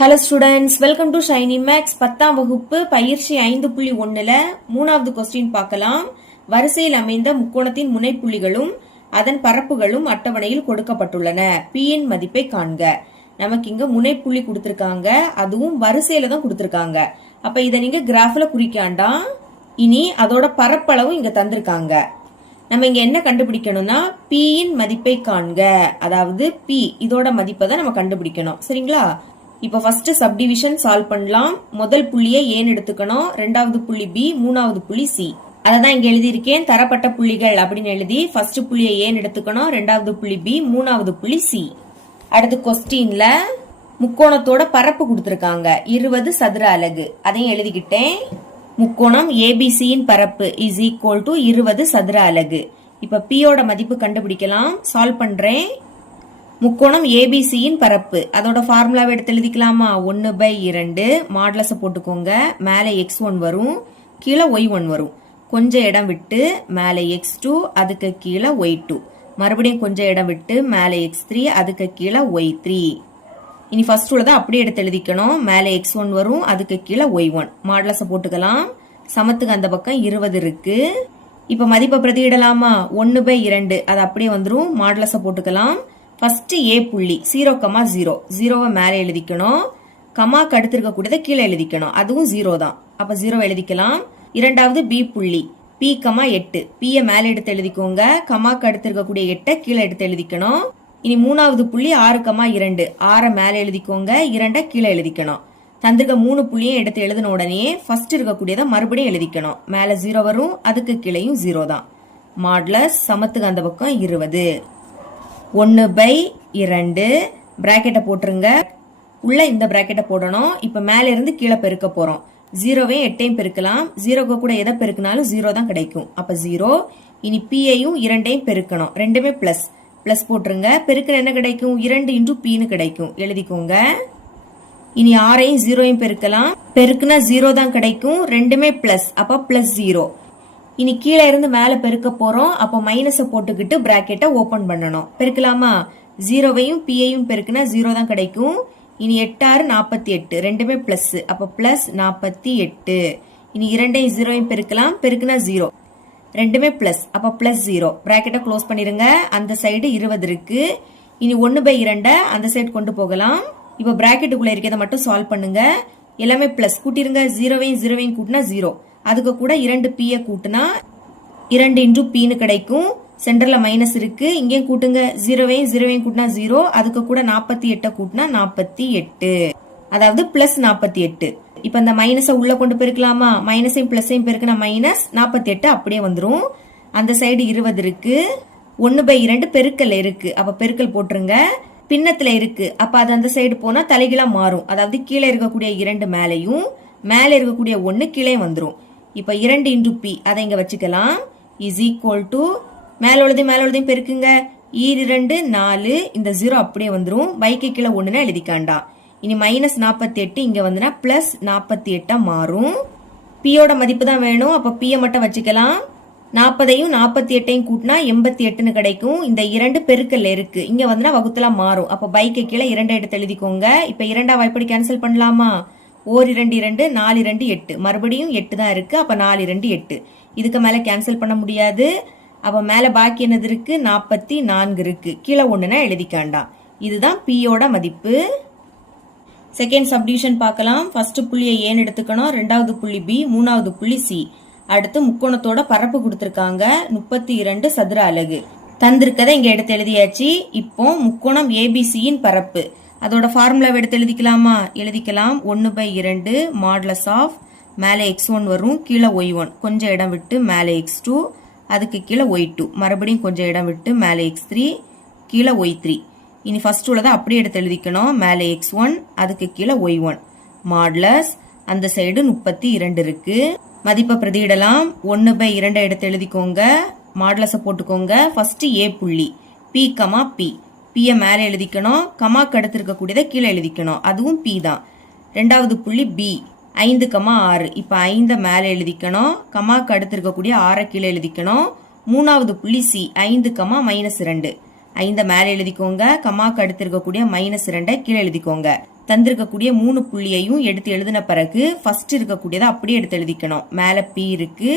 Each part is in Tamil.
Hello students, welcome to Shiny Maths. 10ஆம் வகுப்பு பயிற்சி 5.1ல 3வது கொஸ்டின் பார்க்கலாம். வரிசையில் அமைந்த முக்கோணத்தின் முனைப்புள்ளிகளும் அதன் பரப்புகளும் அட்டவணையில் கொடுக்கப்பட்டுள்ளன. P இன் மதிப்பை காண்க. நமக்கு இங்க முனைப்புள்ளி கொடுத்திருக்காங்க, அதுவும் வரிசையில தான் கொடுத்திருக்காங்க. அப்ப இதை நீங்க கிராஃப்ல குறிக்காண்டாம். இனி அதோட பரப்பளவும் இங்க தந்திருக்காங்க. நம்ம இங்க என்ன கண்டுபிடிக்கணும்னா P இன் மதிப்பை காண்க. அதாவது P இதோட மதிப்பை தான் நம்ம கண்டுபிடிக்கணும். சரிங்களா? இப்ப ஃபர்ஸ்ட் சப்டிவிஷன் சால்வ் பண்ணலாம். முதல் புள்ளியை ஏன் எடுத்துக்கணும், ரெண்டாவது புள்ளி B, மூணாவது புள்ளி C. அததான் இங்க எழுதியிருக்கேன். தரப்பட்ட புள்ளிகள் அப்படின்னு எழுதி ஃபர்ஸ்ட் புள்ளியை ஏன் எடுத்துக்கணும், ரெண்டாவது புள்ளி B, மூணாவது புள்ளி C. அடுத்து கொஸ்டின்ல முக்கோணத்தோட பரப்பு கொடுத்திருக்காங்க 20 சதுர அலகு. அதையும் எழுதிக்கிட்டேன். முக்கோணம் ABC யின் பரப்பு இஸ் ஈக்குவல் டு 20 சதுர அலகு. இப்ப P யோட மதிப்பு கண்டுபிடிக்கலாம். சால்வ் பண்றேன். முக்கோணம் ABC யின் பரப்பு அதோட ஃபார்முலாவை எடுத்து எழுதிக்கலாமா? 1/2 மாடுலஸ போட்டுக்கோங்க. மேலே x1 வரும், கீழே y1 வரும். கொஞ்சம் இடம் விட்டு மேலே x2, அதுக்கு கீழே y2. மறுபடியும் கொஞ்சம் இடம் விட்டு மேலே x3, அதுக்கு கீழே y3. இனி ஃபர்ஸ்ட் உள்ளதை அப்படியே எடுத்து எழுதிக்கணும். மேலே x1 வரும், அதுக்கு கீழே y1. மாடுலஸ போட்டுக்கலாம். சமத்துக்கு அந்த பக்கம் 20 இருக்கு. இப்ப மதிப்பை பிரதியிடலாமா? 1/2 அது அப்படியே வந்துரும். மாடுலஸ போட்டுக்கலாம். ஃபர்ஸ்ட் ஏ புள்ளி 0,0 0வை மேலே எழுதிக்கணும். கமாக்கு அடுத்து இருக்க கூடியதை கீழே எழுதிக்கணும். அதுவும் 0 தான். அப்ப 0 எழுதிக்கலாம். இரண்டாவது பி புள்ளி P,8 P மேலே எடுத்து எழுதிக்கோங்க. கமாக்கு அடுத்து இருக்கக்கூடிய 8 கீழே எடுத்து எழுதிக்கணும். இனி மூணாவது புள்ளி 6,2 6 மேலே எழுதிக்கோங்க. 2 கீழே எழுதிக்கணும். தந்திருக்க 3 புள்ளியும் எடுத்து எழுதின உடனே ஃபர்ஸ்ட் இருக்கக்கூடியதை மறுபடியும் எழுதிக்கணும். மேலே 0 வரும், அதுக்கு கீழேயும் 0 தான். மாடுலஸ் சமத்துக்கு அந்த பக்கம் 20. 1/2 பிராக்கெட்டை போட்டுருங்க. உள்ள இந்த பிராக்கெட்டை போடணும். இப்ப மேல இருந்து கீழே பெருக்க போறோம். 0வையும் 8ஐயும் பெருக்கலாம். 0க்கு கூட எதை பெருக்கினாலும் 0 தான் கிடைக்கும். அப்ப 0. இனி P-ஐயும் 2ஐயும் பெருக்கணும். ரெண்டுமே பிளஸ் பிளஸ் போட்டுருங்க. பெருக்கிற என்ன கிடைக்கும்? 2 × P கிடைக்கும். எழுதிக்கோங்க. இனி 6ஐயும் 0ஐயும் பெருக்கலாம். பெருக்குனா 0 தான் கிடைக்கும். ரெண்டுமே பிளஸ், அப்ப பிளஸ் 0. இனி கீழே இருந்து மேல பெருக்க போறோம். அப்ப மைனஸ போட்டுக்கிட்டு பிராக்கெட்டை ஓபன் பண்ணணும். பெருக்கலாமா? 0வையும் P-ஐயும் பெருக்குனா 0 தான் கிடைக்கும். இனி 8 6 48 ரெண்டுமே பிளஸ், அப்ப பிளஸ் 48. இனி 2ஐயும் 0ஐயும் பெருக்கலாம். பெருக்குனா 0 ரெண்டுமே பிளஸ், அப்ப பிளஸ் 0. பிராக்கெட்டை க்ளோஸ் பண்ணிருங்க. அந்த சைடு 20 இருக்கு. இனி 1/2 அந்த சைடு கொண்டு போகலாம். இப்ப பிராக்கெட்டுக்குள்ள இருக்கிறத மட்டும் சால்வ் பண்ணுங்க. எல்லாமே பிளஸ் கூட்டிருங்க. 0வையும் 0வையும் கூட்டினா 0. அதுக்கு கூட 2 P-ய கூட்டினா 2 × P கிடைக்கும். சென்டர்ல மைனஸ் இருக்கு. இங்கேயும் கூட்டுங்க. 0வையும் 0வையும் கூட்டினா 0. அதுக்கு கூட 48 கூட்டினா 48. அதாவது பிளஸ் 48. இப்ப இந்த மைனஸ உள்ள கொண்டு பெருக்கலாமா? மைனஸையும் பிளஸையும் பெருக்கினா மைனஸ் 48 அப்படியே வந்துரும். அந்த சைடு 20 இருக்கு. 1/2 பெருக்கல் இருக்கு. அப்ப பெருக்கல் போட்டுருங்க. பின்னத்துல இருக்கு. அப்ப அது அந்த சைடு போனா தலைகீழா மாறும். அதாவது கீழே இருக்கக்கூடிய 2 மேலையும் மேல இருக்கக்கூடிய 1 கீழே வந்துரும். இப்ப 2 × P அதை இங்க வச்சுக்கலாம். இஸ் ஈக்குவல் டு மேல உள்ளதையும் பெருக்குங்க. 2 4 இந்த 0 அப்படியே வந்துரும். பைக்கு கீழே 1ன்னு எழுதிக்காண்டா. இனி மைனஸ் 48 இங்க வந்துனா பிளஸ் 48 மாறும். P-யோட மதிப்பு தான் வேணும். அப்ப P-ய மட்டும் வச்சுக்கலாம். 40ஐயும் 48ஐயும் கூட்டினா 88 கிடைக்கும். இந்த 2 பெருக்கல்ல இருக்கு. இங்க வந்துனா வகுத்தலா மாறும். அப்ப பைக்கு கீழே 2 எடுத்து எழுதிக்கோங்க. இப்ப 2 எப்படி கேன்சல் பண்ணலாமா? 1 2 2 4 2 8 மறுபடியும் 8 தான் இருக்கு. அப்ப 4 2 8. இதுக்கு மேல கேன்சல் பண்ண முடியாது. அப்ப மேல பாக்கி என்னது இருக்கு? 44 இருக்கு. கீழே 1ன்னா எழுதிக்காண்டாம். இதுதான் P-யோட மதிப்பு. செகண்ட் சப்டிவிஷன் பார்க்கலாம். ஃபர்ஸ்ட் புள்ளியை ஏன் எடுத்துக்கணும், ரெண்டாவது புள்ளி B, மூணாவது புள்ளி C. அடுத்து முக்கோணத்தோட பரப்பு கொடுத்திருக்காங்க 32 சதுர அலகு. தந்திருக்கதை இங்க எடுத்து எழுதியாச்சு. இப்போ முக்கோணம் ABC யின் பரப்பு அதோட ஃபார்முலாவை எடுத்து எழுதிக்கலாமா? எழுதிக்கலாம். 1/2 மாடுலஸ் ஆஃப் மேலே x1 வரும், கீழே y1. கொஞ்சம் இடம் விட்டு மேலே x2, அதுக்கு கீழே y2. மறுபடியும் கொஞ்சம் இடம் விட்டு மேலே x3, கீழே y3. இனி ஃபர்ஸ்ட் உள்ளதை அப்படியே எடுத்து எழுதிக்கணும். மேலே x1, அதுக்கு கீழே y1. மாடுலஸ் அந்த சைடு 32 இருக்கு. மதிப்பை பிரதியிடலாம். 1/2 எடுத்து எழுதிக்கோங்க. மாடுலஸ போட்டுக்கோங்க. ஃபர்ஸ்ட் ஏ புள்ளி P, P-ய மேலே எழுதிக்கணும். கமாக்கு அடுத்து இருக்கக்கூடியதை கீழே எழுதிக்கணும். அதுவும் P தான். ரெண்டாவது புள்ளி B 5,6 இப்ப 5 மேலே எழுதிக்கணும். கமாக்கு அடுத்து இருக்கக்கூடிய 6 கீழே எழுதிக்கணும். மூணாவது புள்ளி C 5,-2 5 மேலே எழுதிக்கோங்க. கமாக்கு அடுத்து இருக்கக்கூடிய -2 கீழே எழுதிக்கோங்க. தந்திருக்கக்கூடிய 3 புள்ளியையும் எடுத்து எழுதின பிறகு ஃபர்ஸ்ட் இருக்கக்கூடியதை அப்படியே எடுத்து எழுதிக்கணும். மேல P இருக்கு,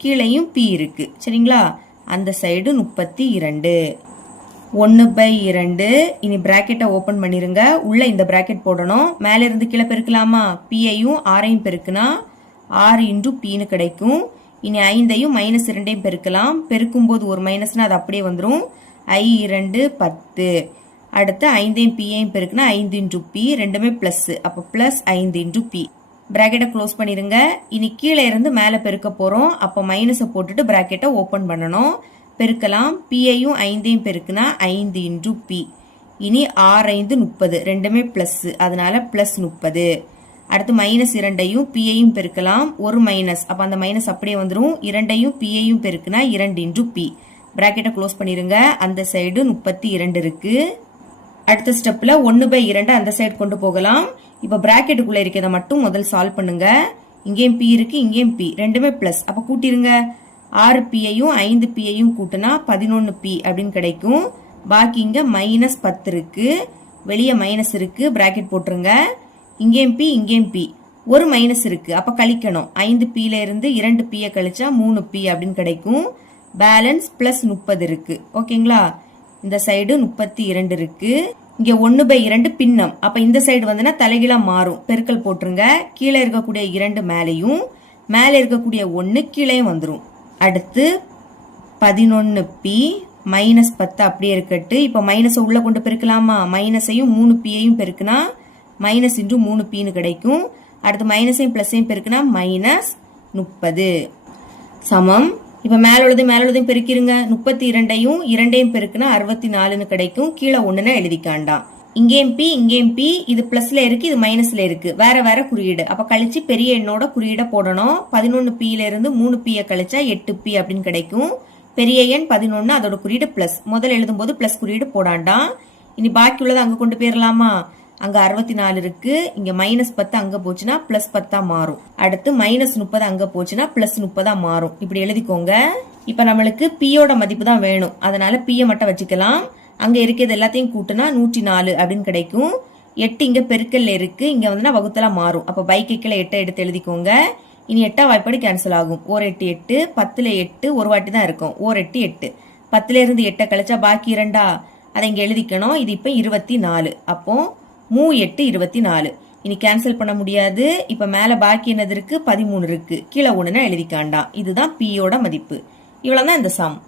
கீழையும் P இருக்கு. சரிங்களா? அந்த சைடு 32. 1/2. இனி பிராக்கெட்டை ஓபன் பண்ணிருங்க. உள்ள இந்த பிராக்கெட் போடணும். மேல இருந்து கீழே பெருக்கலாமா? P-ஐயும் R-ஐயும் பெருக்குனா R × P கிடைக்கும். இனி 5-ஐயும் -2-ஐயும் பெருக்கலாம். பெருக்கும் போது ஒரு மைனஸ்னா அது அப்படியே வந்துடும். I2 10. அடுத்து 5-ஐயும் P-ஐயும் பெருக்குனா 5 × P, ரெண்டுமே பிளஸ். அப்ப +5 × P. பிராக்கெட்டை க்ளோஸ் பண்ணிருங்க. இனி கீழே இருந்து மேல பெருக்க போறோம். அப்ப மைனஸை போட்டுட்டு பிராக்கெட்டை ஓபன் பண்ணணும். பெருக்கலாம். P-ஐயும் 5-ஐயும் பெருக்குனா 5 × P. இனி 6 5 30, ரெண்டுமே பிளஸ், அதனால +30. அடுத்து -2-ஐயும் P-ஐயும் பெருக்கலாம். ஒரு மைனஸ், அப்ப அந்த மைனஸ் அப்படியே வந்துடும். 2-ஐயும் P-ஐயும் பெருக்குனா 2 × P. பிராக்கெட்டை க்ளோஸ் பண்ணிருங்க. அந்த சைடு 32 இருக்கு. அடுத்த ஸ்டெப்ல 1/2 அந்த சைடு கொண்டு போகலாம். இப்ப பிராக்கெட்டுக்குள்ள இருக்கிறத மட்டும் முதல் சால்வ் பண்ணுங்க. இங்கேயும் P இருக்கு, இங்கேயும் P, ரெண்டுமே பிளஸ். அப்ப கூட்டிருங்க. 6P-ஐயும் 5P-ஐயும் கூட்டினா 11P அப்படின்னு கிடைக்கும். பாக்கி இங்க -10 இருக்கு, வெளியே மைனஸ் இருக்கு, பிராக்கெட் போட்டுருங்க. இங்கேயும் P, இங்கேயும் P, ஒரு மைனஸ் இருக்கு, அப்ப கழிக்கணும். 5P-ல இருந்து 2P-யை கழிச்சா 3P அப்படின்னு கிடைக்கும். பேலன்ஸ் +30 இருக்கு. ஓகேங்களா? இந்த சைடு 32 இருக்கு. இங்க 1/2 பின்னம். அப்ப இந்த சைடு வந்துன்னா தலைகீழா மாறும். பெருக்கல் போட்டுருங்க. கீழே இருக்கக்கூடிய 2 மேலையும், மேல இருக்கக்கூடிய 1 கீழேயும் வந்துரும். அடுத்து 11P -10 அப்படியே இருக்கட்டு. இப்ப மைனஸ் உள்ள கொண்டு பெருக்கலாமா? மைனஸையும் 3P-ஐயும் பெருக்குனா -3P கிடைக்கும். அடுத்து மைனஸையும் பிளஸையும் பெருக்குனா -30 சமம். இப்ப மேலுள்ளதையும் பெருக்கிருங்க. 32-ஐயும் 2-ஐயும் பெருக்குனா 64 கிடைக்கும். கீழே 1 எழுதிக்காண்டாம். இங்கேயும் P, இங்கேயும் P, இது பிளஸ்ல இருக்கு, இது மைனஸ்ல இருக்கு, வேற வேற குறியீடு. அப்ப கழிச்சு பெரிய எண்ணோட குறியீட போடணும். 11P-ல இருந்து 3P-யை கழிச்சா 8P அப்படின்னு கிடைக்கும். பெரிய எண் 11, அதோட குறியீடு பிளஸ். முதல் எழுதும் போது பிளஸ் குறியீடு போடாண்டாம். இனி பாக்கி உள்ளதை அங்க கொண்டு போயிடலாமா? அங்க 64 இருக்கு. இங்க -10 அங்க போச்சுன்னா +10 மாறும். அடுத்து -30 அங்க போச்சுன்னா +30 மாறும். இப்படி எழுதிக்கோங்க. இப்ப நம்மளுக்கு P-யோட மதிப்பு தான் வேணும். அதனால P-யை மட்டும் வச்சுக்கலாம். அங்க இருக்கிறது எல்லாத்தையும் கூட்டினா 104 அப்படின்னு கிடைக்கும். 8 இங்க பெருக்கல்ல இருக்கு, இங்க வந்து வகுத்தலா மாறும். அப்ப பைக்கில் 8 எடுத்து எழுதிக்கோங்க. இனி 8 வாய்ப்பாடு கேன்சல் ஆகும். 1 8 8, 10ல 8 ஒரு வாட்டி தான் இருக்கும். 1 8 8, 10ல இருந்து 8 கழிச்சா பாக்கி 2, அதை இங்க எழுதிக்கணும். இது இப்ப 24. அப்போ 3 8 24. இனி கேன்சல் பண்ண முடியாது. இப்ப மேல பாக்கி என்னது இருக்கு? 13 இருக்கு. கீழே 1 எழுதிக்காண்டாம். இதுதான் P-யோட மதிப்பு. இவ்வளவுதான் இந்த சம்.